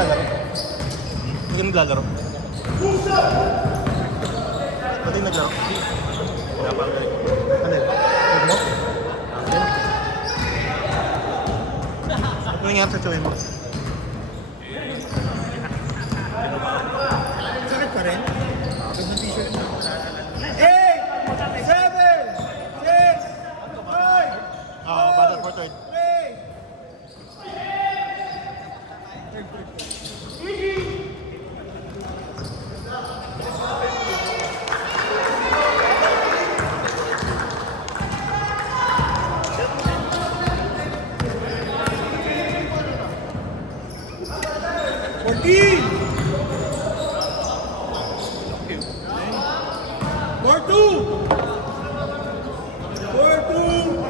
naglalaro? Hindi ka naglalaro? Pati naglaro? Wala pa ang galing. Ano yun? Huwag mo? Ano nangyari sa chewin mo? Sakit pa rin? Ganda t-shirt mo. 8, 7, 6, 5, Battle for third. 14! 4-2! 4-2!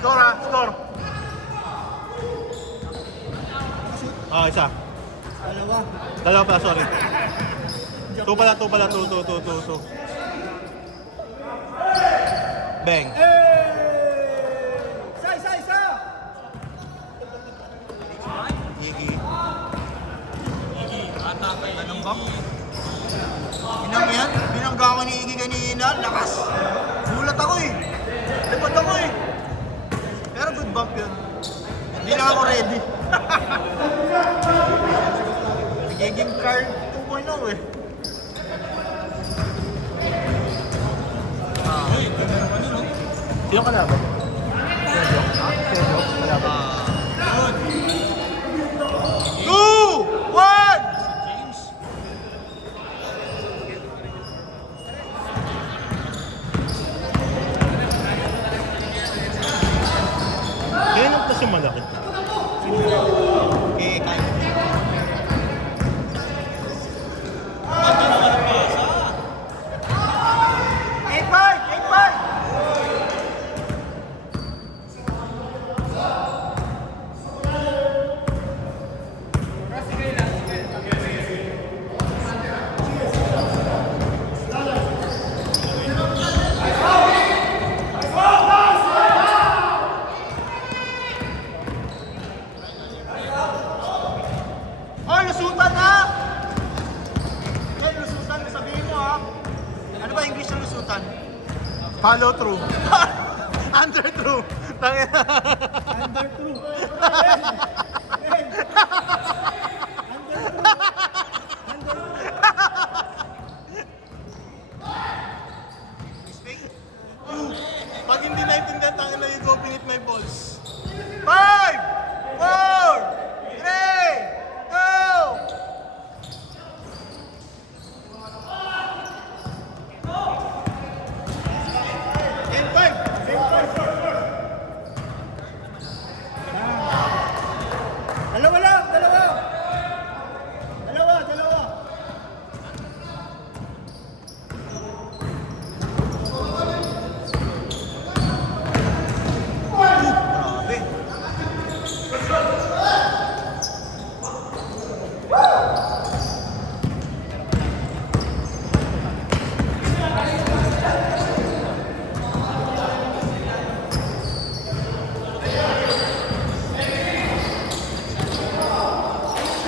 Score ah! Score! Isa. Dalawa. Dalawa pala, sorry. Two pala. Bang. Isa! Iggy. Anong bang? Inang yan? Binangga ko ni Iggy kanina. Lakas! Gulat ako eh. Lipad ako eh. Pero good bump yun. Hindi lang ako ready. Nagiging car 2.0 eh. Sino kalaban? Sergio? Kalaban? 2! 1! Kaya nang tas yung malaki. Okay, kaya. Oh, lusutan ha! Yan, lusutan. Sabihin mo ha. Ano ba English ng lusutan? Follow through. Under through. Under through. Pag hindi naintindihan, tangin na you go beneath my balls. 5, 4, 3, 2. Dalawa lang, dalawa. Grabe.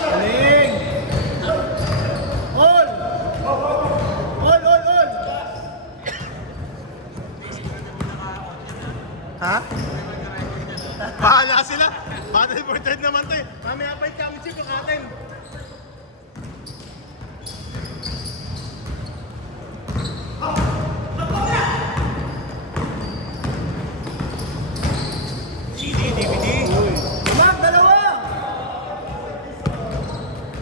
Galing. All. Ha? Bahala sila. Battle for third naman to eh. Mamaya pa yung championship yung atin. CD, DVD. Ma'am, dalawa.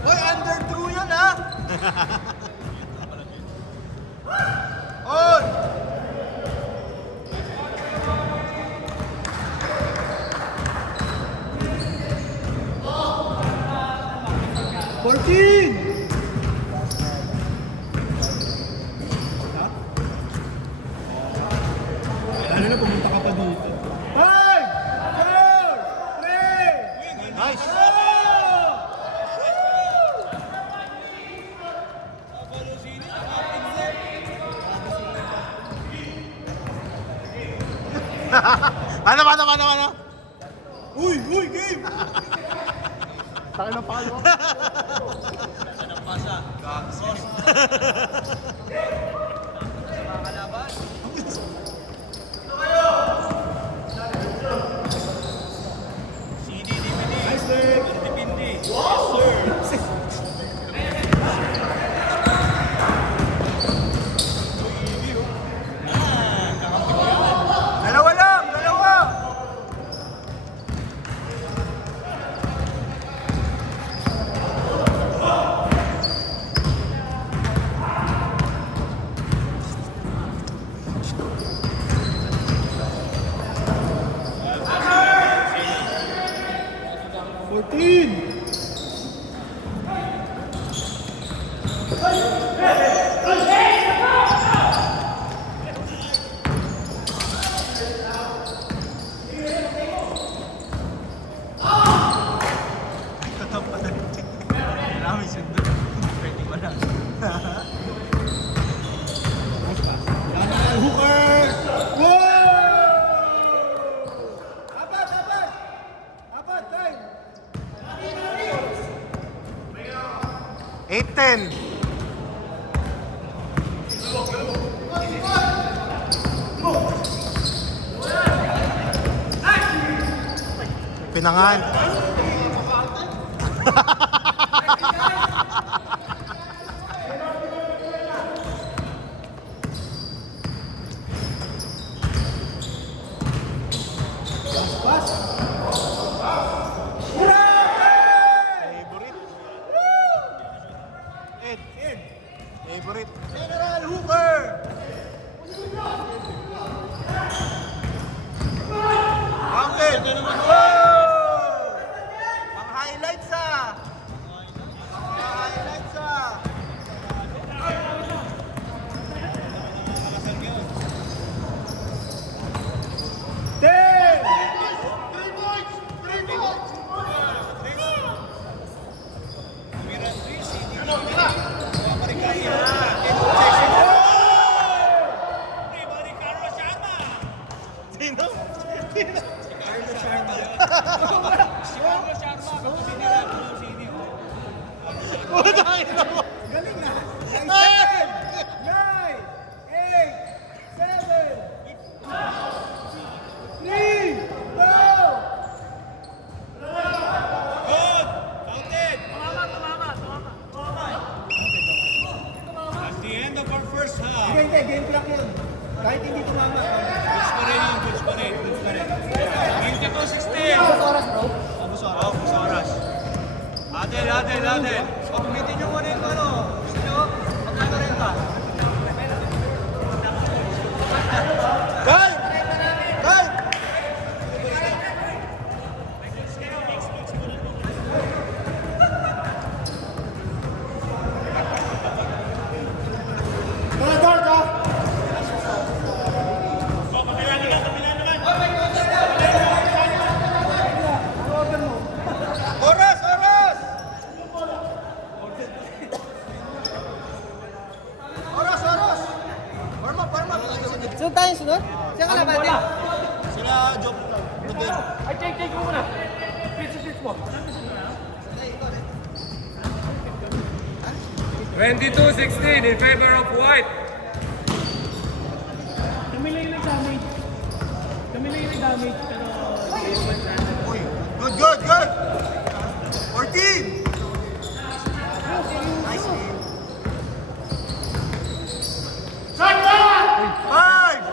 Hoy, under 2 yun ha. On. Lalo na pumunta ka pa dito. 5, 4, 3, Nice! 2. Ano? Uy, game! Takin ng palo. Anong pasa? Gagsos. Mga kalaban. CD-DVD. Nice leg. Dipindi. Yes, sir. Dalawa lang! Dalawa! Marami sundo. Pwede mo lang. Hooker! Apat! Apat, time! 8-10. Pinangan. Favorite. Ed. Favorite. General Hooker! Angkin! Ang highlights ah! Ang highlights ah! Ten! Sino? Putang ina mo. Galing na! Ay! 9, 8, 7, 3, 2, At the end of our first half, Hindi, game clock yun. Kahit hindi tumama. goods pa rin yun, goods pa rin. 22-16. Abos oras. Adel. O, gamitin nyo muna yung ano. Gusto nyo? Magkano rin ba? Guy! Oras! Warm up! Sunod tayo sunod? Siya ka laban din. Sila Job Rodero. Ay, take mo muna. Pitch mo. 22-16 in favor of white. Kami lang yung damage. Pero... Uy, good! 14! Nice game. 5!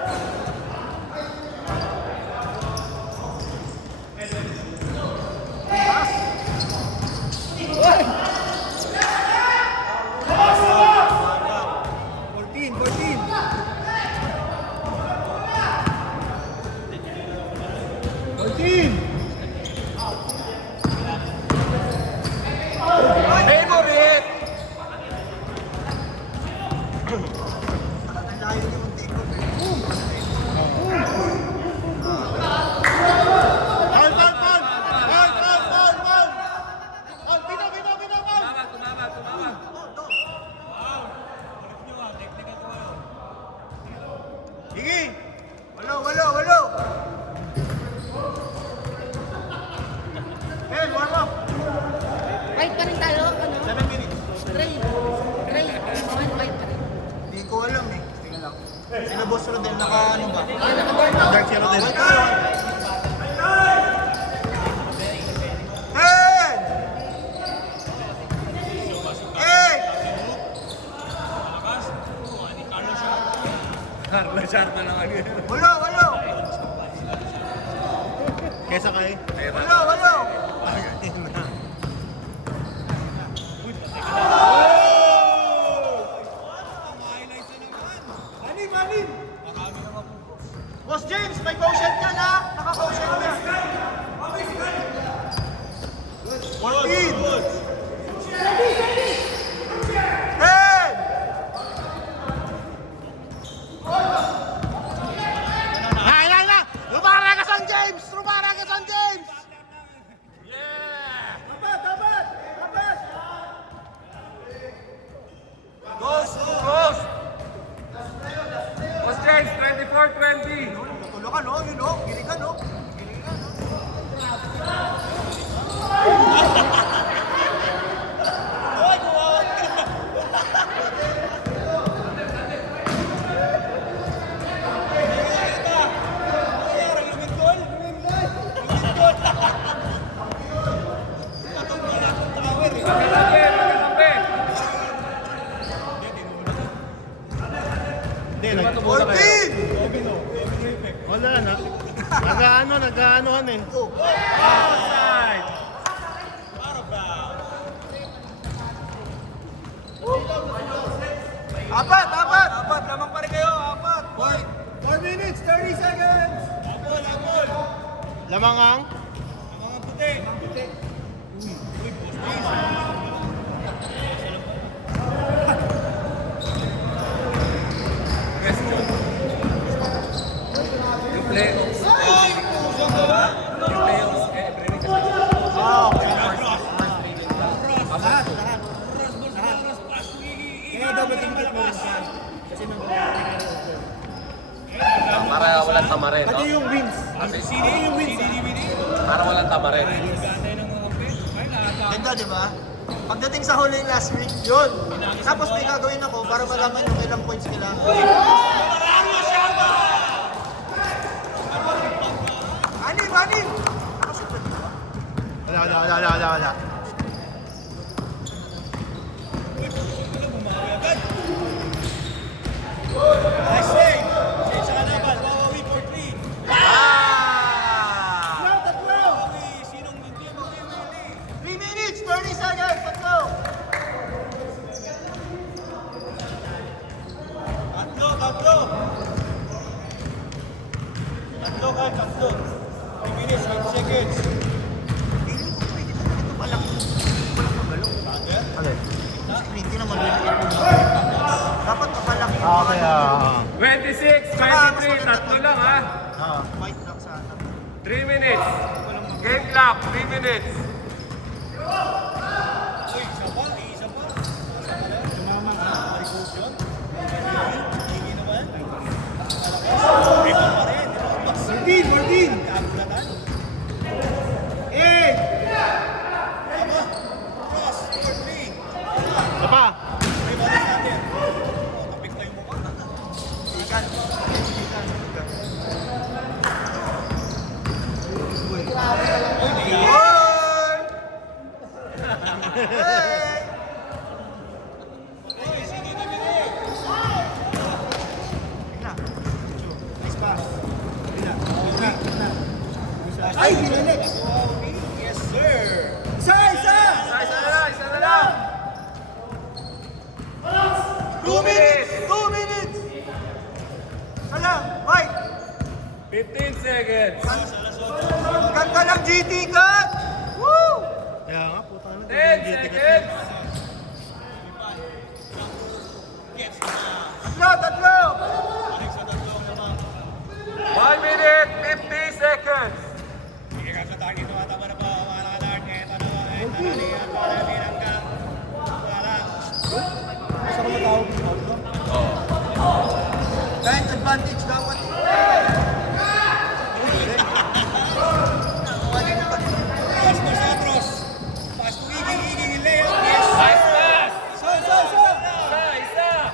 Boss Rodel, naka ano ba? Dark Zero din. Wait, tayo. Hey! Hey! Walo! Kesa kay... Walo! Boss James, may quotient ka na? Naka-quotient ka. 14! 10! Na! Lumaragas ang James! Lumaragas ang James! Boss James, 24-20. Natulo ka, no? Yun, no? Giling ka, no? Hindi, nagtubuta kayo. 14! Wala na. Nag-aanohan eh. Oh. Outside! Apat! Lamang pa rin kayo, apat! 4 minutes, 30 seconds! Lamang ang? Para walang tamarin, no? Pati yung wins. Para walang tamarin. Ganda, di ba? Pagdating sa huli last week, yun. Tapos may gagawin ako para malaman yung ilang points kailangan. Anim! Wala. Ah! 3 minutes, 30 seconds, let's go! Tatlo. 3 minutes, 20 seconds. Ito palang magalo. Ano? Hindi naman dapat mapalaki. Kaya... 26, 23, tatlo lang ha. White lock sana. 3 minutes. Game clock, 3 minutes. Martin! Isa pa! Ay, hinalit! Yes, sir! Isa na lang! 2 minutes! 2 minutes! Isa lang, Mike! 15 seconds. Ganda ng GT cut! Woo! Kaya nga, puta na. 10 seconds. Tatlo! 1 minute, 50 seconds. Giant advantage dapat. Nice pass. Isa.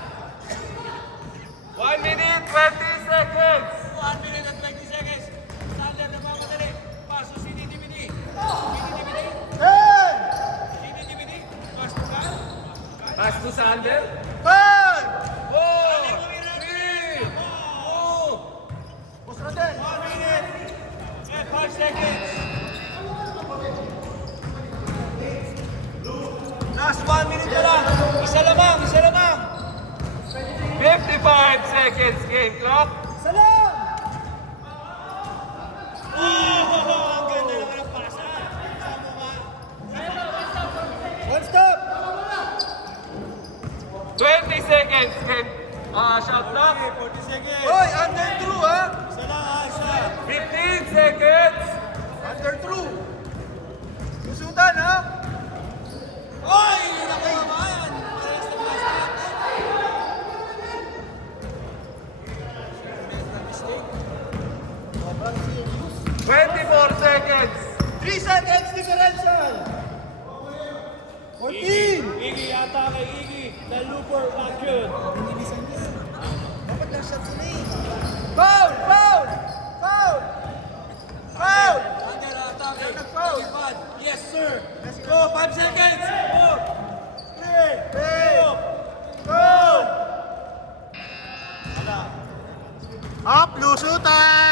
Pass to Sander. 5! 4, 3, 2. Boss Rodel! 1 minute and 5 seconds. Last 1 minute na lang. Isa lamang, isa lamang. 55 seconds game clock. Ang ganda naman ang pasa. Sa mukha. One stop! 20 seconds game shot clock. 40 seconds. Hoy, under through ha! Isa lang ha, isa. 15 seconds. Under through! Susutan ha! Oy! Nakuha ba yan? Parehas na plastic. 24 seconds. 3 seconds differential! 14! Iggy yata kay Iggy. The looper, not good. Dapat lang shot sila eh. Foul! Foul! Foul! Foul! Under attack. Nag-foul! Yes, sir. Let's go. 5 seconds. 4, 3, 2. Go! Up, lusutan!